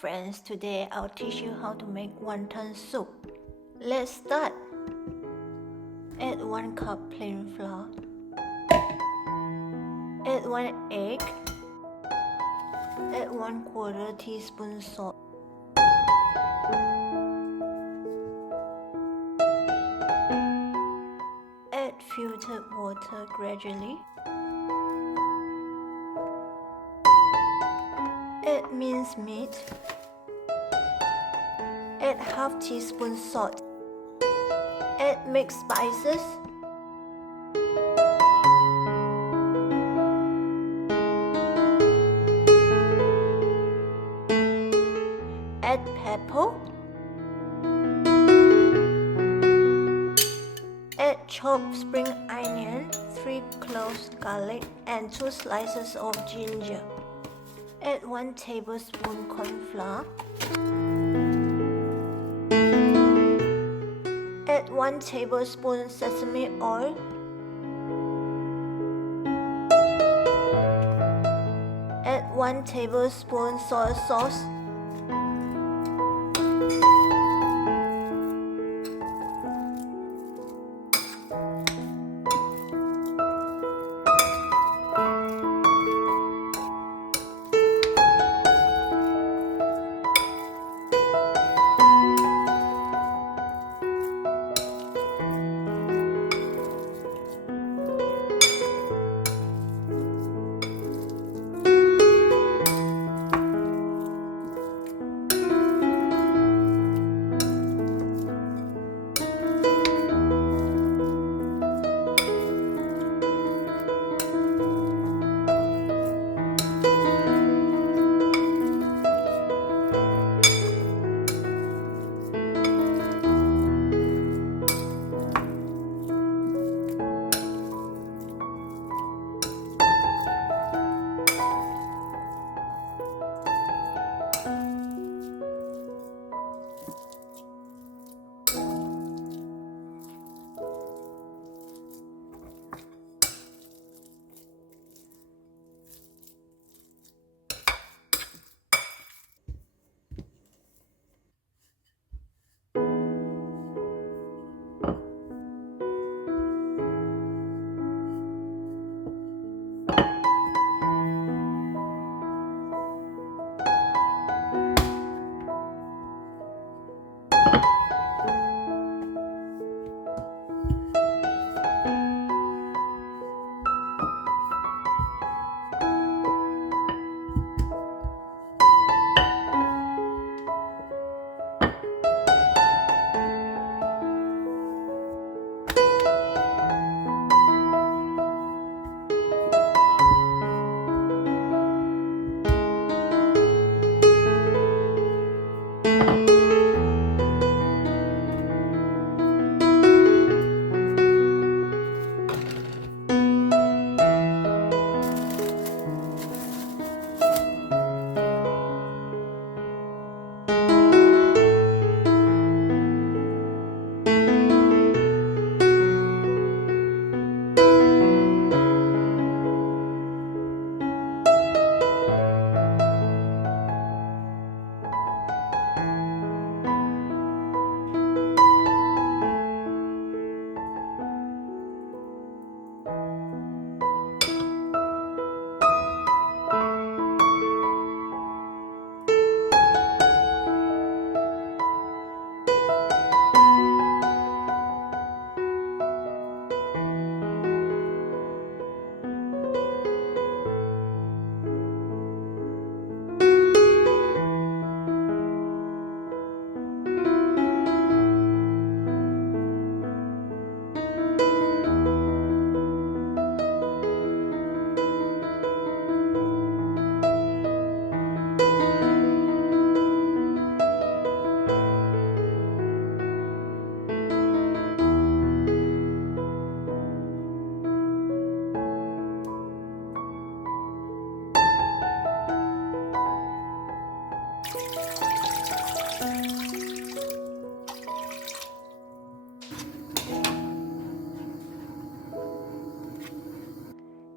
friends, today I'll teach you how to make wonton soup. Let's start. Add 1 cup plain flour. Add 1 egg. Add 1/4 teaspoon salt. Add filtered water gradually. Add minced meat. Add half teaspoon salt. Add mixed spices. Add pepper. Add chopped spring onion, 3 cloves garlic, and 2 slices of ginger. Add 1 tablespoon corn flour. Add 1 tablespoon sesame oil. Add 1 tablespoon soy sauce.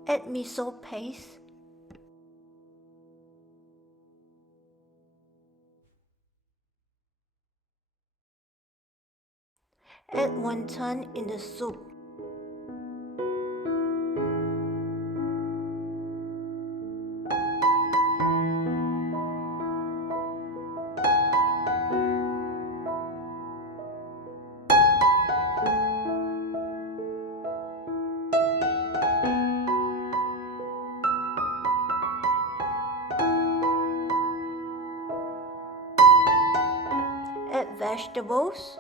Add miso paste. Add wonton in the soup. Add vegetables.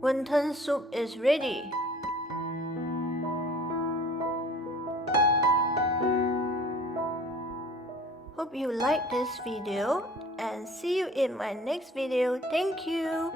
Wonton soup is ready. Hope you like this video and see you in my next video. Thank you.